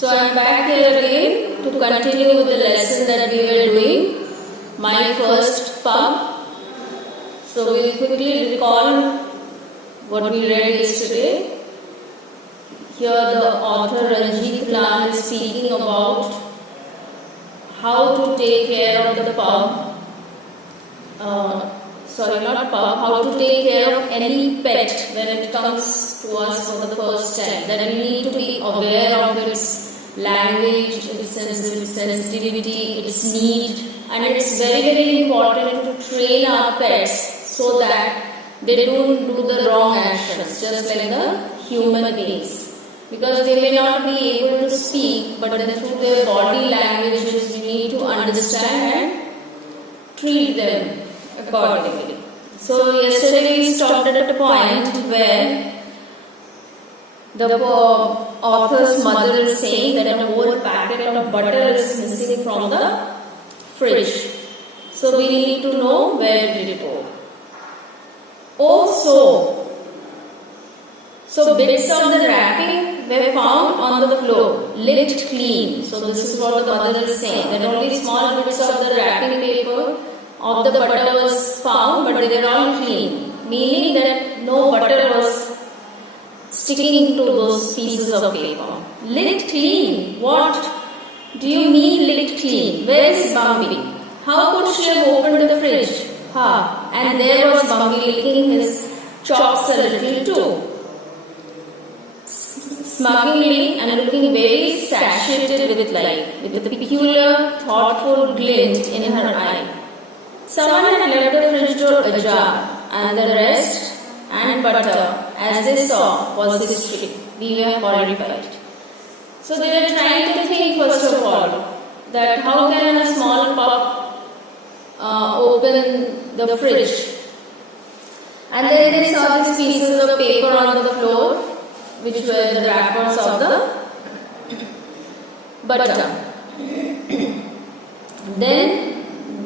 So I am back here again to continue with the lesson that we were doing, my first pub. So we will quickly recall what we read yesterday. Here the author Ranjit Lam is speaking about how to take care of the pub. How to take care of any pet when it comes to us for the first time. That we need to be aware of its language, its sensitivity, its need, and it's very, very important to train our pets so that they don't do the wrong actions, just like the human beings. Because they may not be able to speak, but then through their body languages, we need to understand and treat them accordingly. So yesterday we stopped at a point where the author's mother is saying that a whole packet of butter is missing from the fridge. So we need to know where did it go. So bits of the wrapping were found on the floor, licked clean. So this is what the mother is saying, that only small bits of the wrapping paper of the butter was found, but they were all clean, meaning that no butter was sticking to those pieces of paper. Licked clean? What do you mean licked clean? Where is Bambi? How could she have opened the fridge? And there was Bambi licking his chops a little too, smugly and looking very satiated with life, with a peculiar, thoughtful glint in her eye. Someone had left the fridge door ajar, and the rest and butter, as they saw, was history. We were horrified. So they were trying to think, first of all, that how can a small pup open the fridge? And then they saw these pieces of paper on the floor, which were the wrappers of the butter. Then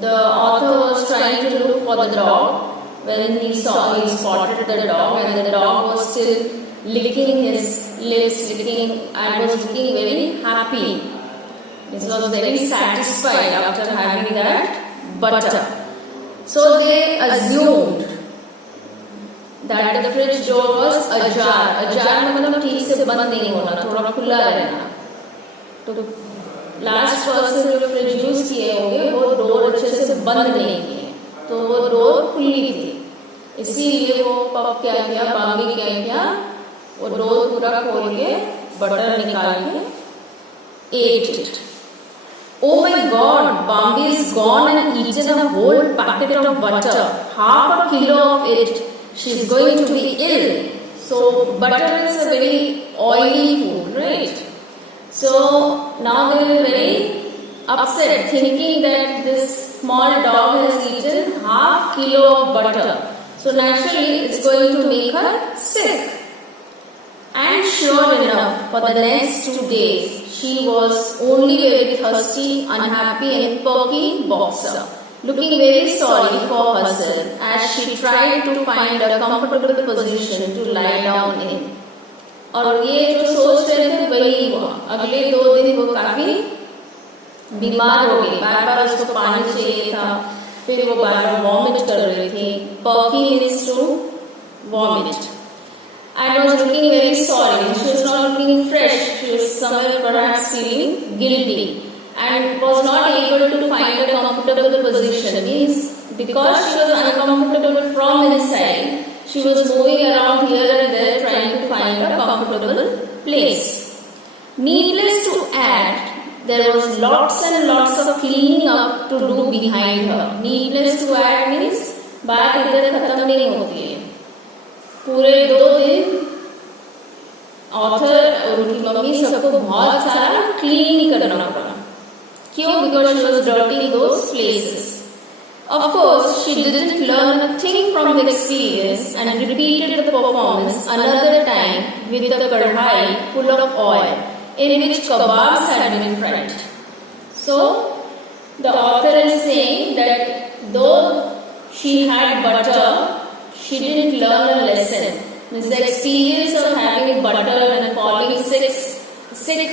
the author was trying to look for the dog when he spotted the dog, and the dog was still licking his lips, and was looking very happy. He was very satisfied after having that butter. So they assumed that the fridge door was ajar. Ajar मतलब ठीक से बंद नहीं होना, थोड़ा खुला रहना. तो लास्ट पर्सन जो फ्रिज यूज किए होंगे वो डोर अच्छे से बंद नहीं किए, तो वो डोर खुली थी, इसीलिए वो पप क्या किया, बाम्बी क्या किया, वो डोर पूरा खोल के बटर निकाल के ate it. Oh my God, Bambi is gone and eaten a whole packet of butter, half a kilo of it. She is going to be ill. So butter is a very oily food, right? So now they were very upset, thinking that this small dog has eaten half kilo of butter. So naturally it's going to make her sick. And sure enough, for the next 2 days, she was only very thirsty, unhappy and perky boxer, looking very sorry for herself as she tried to find a comfortable position to lie down in. और ये जो सोच रहे थे वही हुआ. अगले 2 दिन वो काफी बीमार हो गई, बार-बार उसको पानी चाहिए था, फिर वो बार-बार वॉमिट कर रही थी. Perky means to vomit. And was looking very sorry. She was not looking fresh. She was somewhere perhaps feeling guilty and was not able to find a comfortable position. Means because she was uncomfortable from inside, she was moving around here and there trying to find a comfortable place. Needless to add, there was lots and lots of cleaning up to do behind her. Needless to add means बात इधर खत्म नहीं होती है. पूरे 2 दिन author और उनकी मम्मी सबको बहुत सारा क्लीन करना पड़ा. क्यों? Because she was dirty those places. Of course, she didn't learn a thing from the experience and repeated the performance another time with the kadhai full of oil in which kebabs had been fried. So, the author is saying that though she had butter, she didn't learn a lesson. Means the experience of having butter and falling sick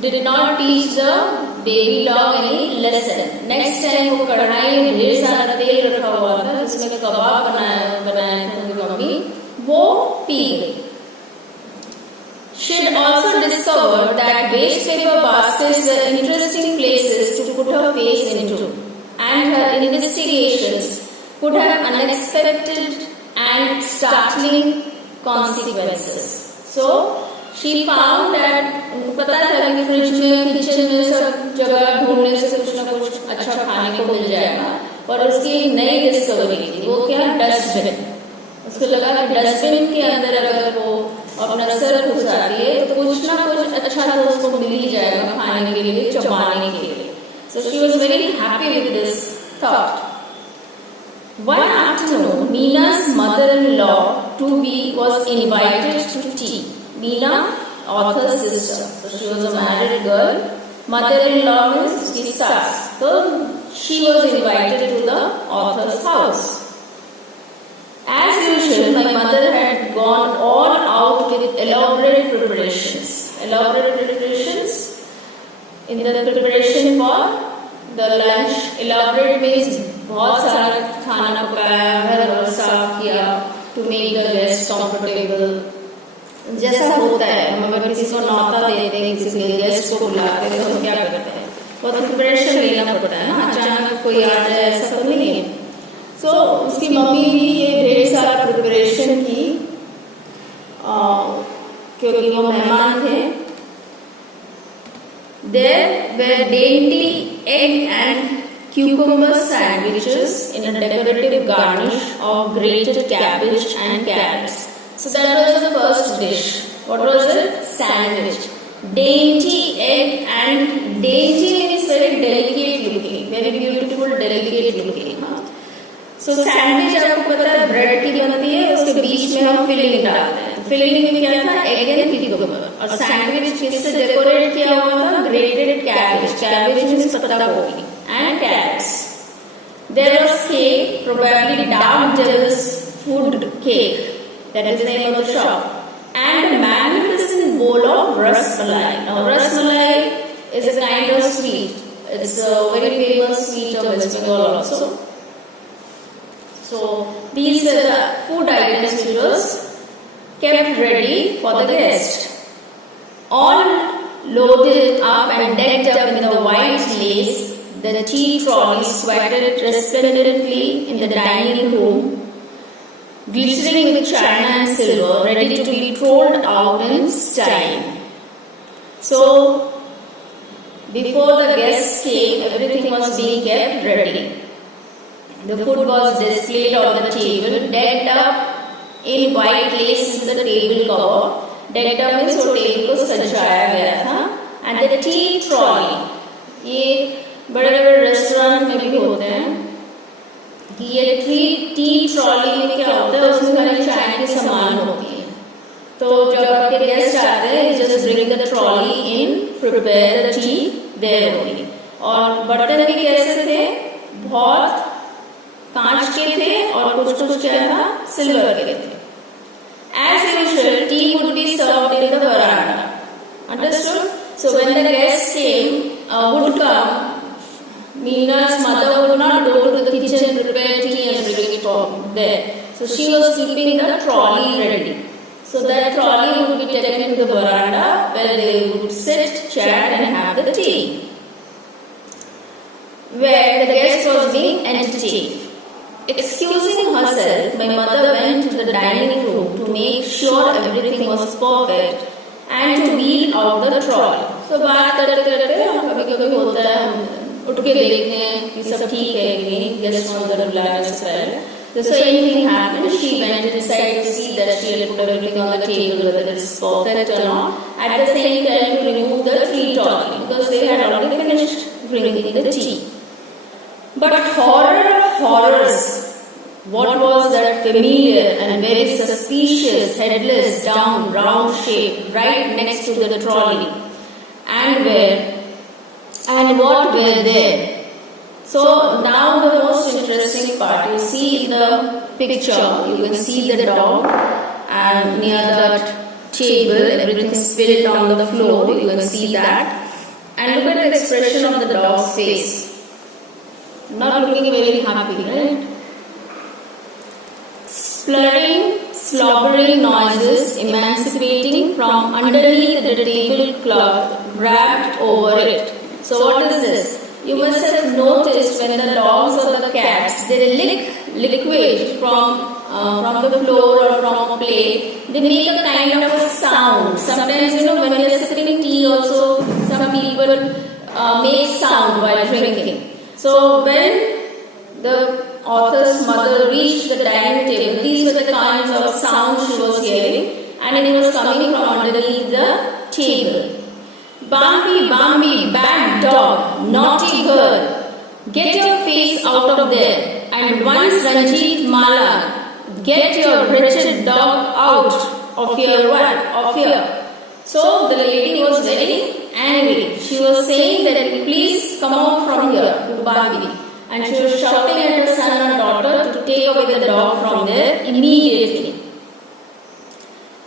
did not teach the baby dog any lesson. Next time वो कढ़ाई में ढेर सारा तेल रखा हुआ था जिसमें कबाब बनाया था उनकी मम्मी, वो पी गई. She had also discovered that waste paper baskets were interesting places to put her face into, and her investigations could have unexpected and startling consequences. So she found that उनको पता था कि fridge में, kitchen में सब जगह ढूंढने से कुछ ना कुछ अच्छा खाने को मिल जाएगा, और उसकी एक नई डिस्कवरी थी. वो क्या? डस्टबिन. उसको लगा कि डस्टबिन के अंदर अगर वो अपना सर घुसाती है तो कुछ ना कुछ अच्छा तो उसको मिल ही जाएगा खाने के लिए, चबाने के लिए. So she was very happy with this thought. One afternoon, Meena's mother-in-law was invited to tea. Meena, author's sister. So she was a married girl. Mother-in-law means उसकी सास. So she was invited to the author's house. As usual, my mother had gone all out with elaborate preparations. Elaborate preparations in the preparation for the lunch. Elaborate means बहुत सारा खाना पकाया, घर साफ किया to make the guests comfortable. जैसा होता है हम अगर किसी को न्योता देते हैं, किसी के गेस्ट को बुलाते हैं तो हम क्या करते हैं? बहुत प्रिपरेशन लेना पड़ता है ना, अचानक कोई आ जाए ऐसा तो नहीं है. So उसकी मम्मी भी ये ढेर सारा प्रिपरेशन की क्योंकि वो मेहमान थे. There were dainty egg and cucumber sandwiches in a decorative garnish of grated cabbage and carrots. So that was the first dish. What was it? Sandwich. Dainty egg, and dainty means very delicate looking, very beautiful, delicate looking. So sandwich आपको पता है bread की बनती है, उसके बीच में हम filling डालते हैं. फिलिंग में क्या था? Egg and cucumber. और सैंडविच किससे डेकोरेट किया हुआ था? Grated cabbage. कैबेज मींस पत्ता गोभी and carrots. There was cake, probably Dark Devil's food cake, that is the name of the shop, and a magnificent bowl of rasmalai. Now rasmalai is a kind of sweet. It's a very famous sweet of West Bengal also. So these were the food items which was kept ready for the guest. All loaded up and decked up in the white lace, the tea trolley sweated resplendently in the dining room, glittering with china and silver, ready to be rolled out in style. So, before the guests came, everything was being kept ready. The food was displayed on the table, decked up in white lace in the table cover. Decked up means वो table को सजाया गया था. And the tea trolley, ये बड़े बड़े restaurant में भी होते हैं कि ये टी ट्रॉली में क्या होता है, उसमें खाली चाय के सामान होती है. तो जब आपके गेस्ट आते हैं, just bring the trolley in, prepare the tea there only. और बर्तन भी कैसे थे? बहुत कांच के थे और कुछ कुछ क्या था? सिल्वर के थे. As usual, tea would be served in the veranda. Understood? So when the guests came, would come, Meena's mother would not go to the kitchen, prepare tea and bring it there. So she was keeping the trolley ready. So that trolley would be taken to the veranda where they would sit, chat and have the tea. Where the guest was being entertained. Excusing herself, my mother went to the dining room to make sure everything was perfect and to wheel out the trolley. So बात करते करते कभी-कभी होता है उठ के देखते हैं कि सब ठीक है कि नहीं, गेस्ट वगैरह बुलाने से पहले. The same thing happened. She went inside to see that she had put everything on the table, whether it's perfect or not. At the same time, to remove the tea trolley because they had already finished drinking the tea. But horror of horrors, what was that familiar and very suspicious headless down round shape right next to the trolley? And what were there? So now the most interesting part, you see in the picture, you can see the dog and near that table everything spilled on the floor, you can see that. and look at the expression of the dog's face. Not looking very happy, right? Splurring, slobbering noises emancipating from underneath the tablecloth grabbed over it. So what is this? You must have noticed when the dogs or the cats, they lick liquid from the floor or from a plate, they make a kind of a sound. Sometimes, when they're sipping tea also, some people make sound while drinking. So when the author's mother reached the dining table, these were the kinds of sounds she was hearing, and it was coming from underneath the table. Bambi, Bambi, bad dog, naughty girl, get your face out of there. And once Ranjit Mala, get your wretched dog out of here. So the lady was very angry. She was saying that please come out from here to Bambi. And she was shouting at her son or daughter to take away the dog from there immediately.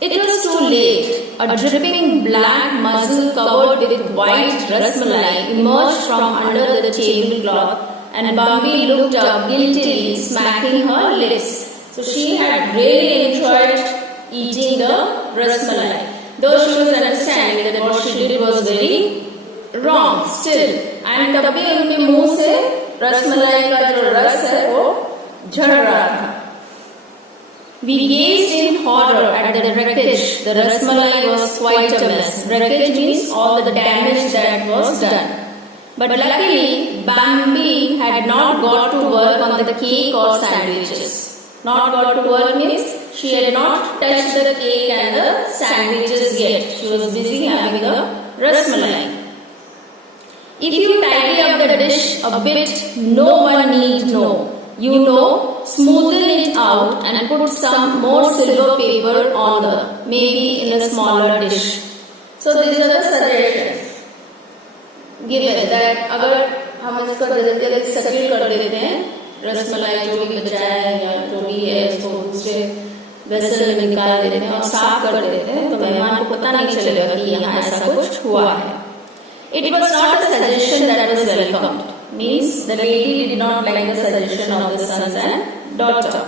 It was too late. A dripping black muzzle covered with white rasmalai emerged from under the tablecloth, and Bambi looked up guiltily, smacking her lips. So she had really enjoyed eating the rasmalai, though she was understanding that what she did was very wrong still. And तभी उनके मुंह से रसमलाई का जो रस है वो झड़ रहा था. We gazed in horror at the wreckage. The rasmalai was quite a mess. Wreckage means all the damage that was done. But luckily, Bambi had not got to work on the cake or sandwiches. Not got to work means she had not touched the cake and the sandwiches yet. She was busy having the rasmalai. If you tidy up the dish a bit, no one need know. Smoothen it out and put some more silver paper on maybe in a smaller dish. So these are the suggestions given that अगर हम इसका जल्दी settle कर देते हैं, रसमलाई जो भी बचा है या जो भी है उसको दूसरे वेसल में निकाल देते हैं और साफ कर देते हैं, तो मेहमान को पता नहीं चलेगा कि यहाँ ऐसा कुछ हुआ है. It was not a suggestion that was welcomed. Means the lady did not like the suggestion of the sons and daughter.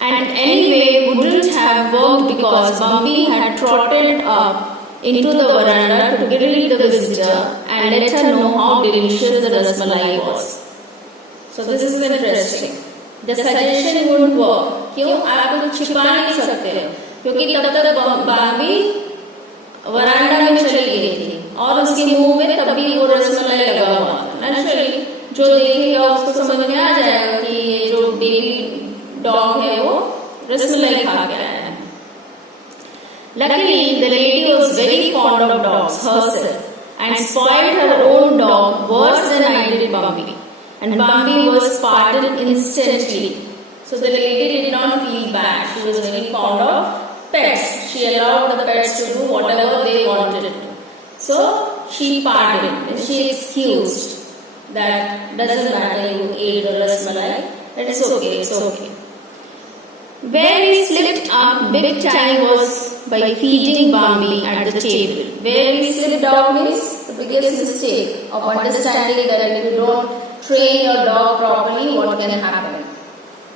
And anyway, wouldn't have worked because Bambi had trotted up into the veranda to greet the visitor and let her know how delicious the rasmalai was. So this is interesting. The suggestion wouldn't work. क्यों? आप कुछ छिपा नहीं सकते हो, क्योंकि तब तक Bambi वरांडा में चली गई थी और उसके मुंह में तभी वो रसमलाई लगा हुआ था. नेचुरली जो देखेगा उसको समझ में आ जाएगा कि ये जो बेबी डॉग है वो रसमलाई खा के आया है. Luckily, the lady was very fond of dogs herself and spoiled her own dog worse than I did Bambi. And Bambi was pardoned instantly. So the lady did not feel bad. She was very fond of pets. She allowed the pets to do whatever they wanted to. So she pardoned. She excused that doesn't matter, you ate the rasmalai. It's okay, it's okay. Where we slipped up big time was by feeding Bambi at the table. Where we slipped out means the biggest mistake of understanding that if you don't train your dog properly, what can happen.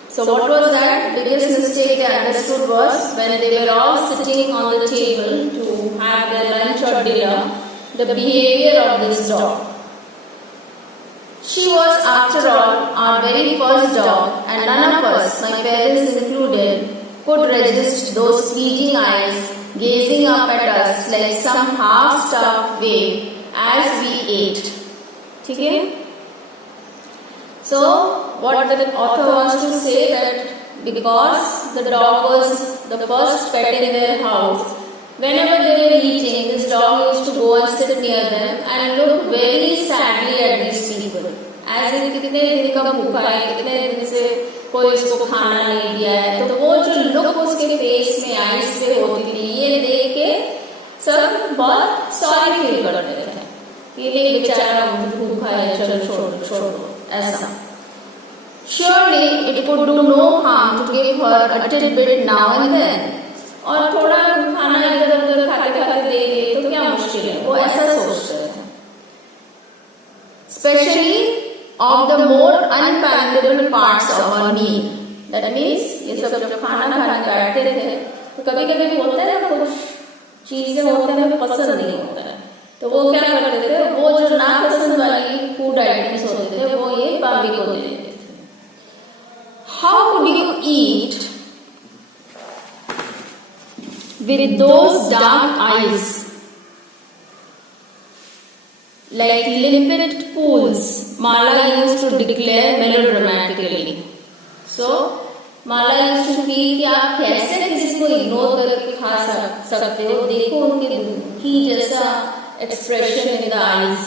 So what was that? The biggest mistake they understood was when they were all sitting on the table to have their lunch or dinner, the behavior of this dog. She was, after all, our very first dog, and none of us, my parents included, could resist those fleeting eyes gazing up at us like some half-starved wave as we ate. Okay? So, what the author wants to say that because the dog was the first pet in their house, whenever they were eating, this dog used to go and sit near them and look very sadly at these people. As in कितने दिन का भूखा है, कितने दिन से कोई उसको खाना नहीं दिया है, तो वो जो लुक उसके फेस में आईज पे होती थी, ये देख के सब बहुत सॉरी फील करते थे कि ये बेचारा भूखा है, चलो छोड़ो ऐसा. Surely it could do no harm to give her a tidbit now and then. और थोड़ा खाना इधर उधर खाते खाते दे तो क्या मुश्किल है, वो ऐसा सोचते थे. especially of the more unpalatable parts of our meal. That means ये सब जब खाना खाने बैठते थे तो कभी कभी होता है ना कुछ चीजें होते हैं हमें पसंद नहीं होता है, तो वो क्या करते थे, वो जो नापसंद वाली फूड आइटम्स होते थे वो ये बाम्बी को दे देते थे. How could you eat with those dark eyes like limpid pools? Mala used to declare melodramatically. So Mala used to feel कि आप कैसे किसी को इग्नोर करके खा सकते हो, देखो उनके दुखी जैसा expression in the eyes.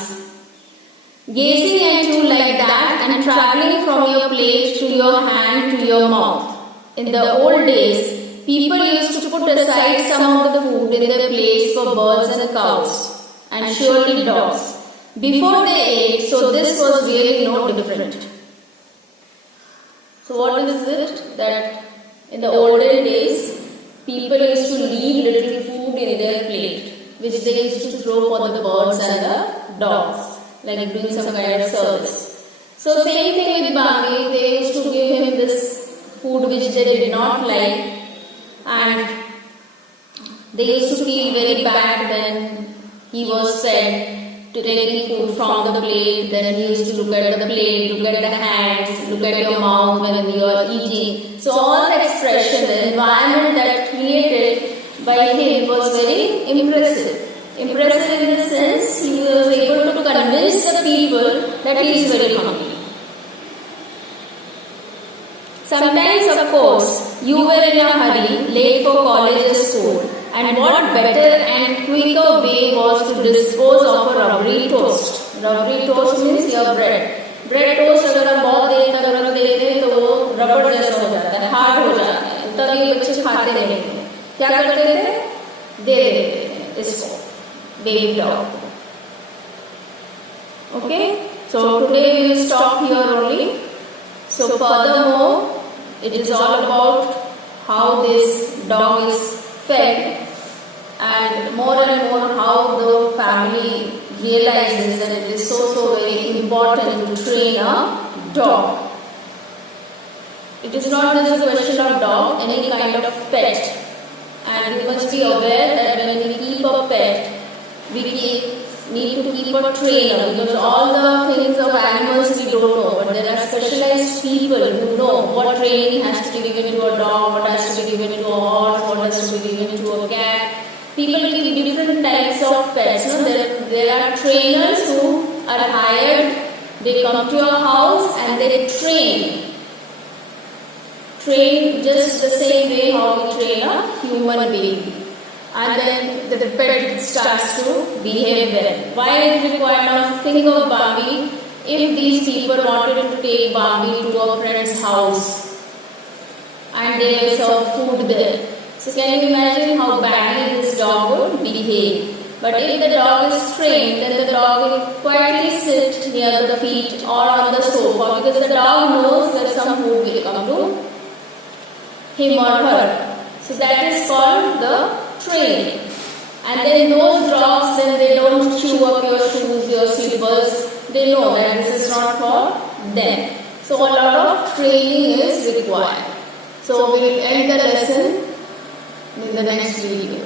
Gazing at you like that and traveling from your plate to your hand to your mouth. In the old days, people used to put aside some of the food in their plates for birds and cows, and surely dogs, before they ate, so this was really no different. So what is it? That in the olden days, people used to leave little food in their plate, which they used to throw for the birds and the dogs, like doing some kind of service. So same thing with Bambi, they used to give him this food which they did not like, and they used to feel very bad when he was fed to taking food from the plate. Then he used to look at the plate, look at the hands, look at your mouth when you are eating. So all the expression, the environment that created by him was very impressive. Impressive in the sense he was able to convince the people that he is very hungry. Sometimes, of course, you were in a hurry, late for college or school, and what better and quicker way was to dispose of a rubbery toast. Rubbery toast means your bread. Bread toast अगर हम बहुत देर तक रख देते हैं तो वो रबड़ जैसा हो जाता है, हार्ड हो जाता है, तब ये बच्चे खाते नहीं थे. क्या करते थे? दे देते थे इसको, baby dog. Okay, so today we will stop here only. So furthermore, it is all about how this dog is fed, and more how the family realizes that it is so very important to train a dog. It is not just a question of dog, any kind of pet, and we must be aware that when we keep a pet, we need to keep a trainer, because all the things of animals we don't know, but there are specialized people who know what training has to be given to a dog, what has to be given to a horse, what has to be given to a cat. People keep different types of pets. No? There are trainers who are hired, they come to your house and they train just the same way how we train a human being. And then the pet starts to behave well. Why is it required now? Think of Bambi. If these people wanted to take Bambi to a friend's house and they will serve food there, so can you imagine how badly this dog would behave? But if the dog is trained, then the dog will quietly sit near the feet or on the sofa, because the dog knows that some food will come to him or her. So that is called the training. And then those dogs, when they don't chew up your shoes, your slippers, they know that this is not for them. So a lot of training is required. So we will end the lesson in the next video.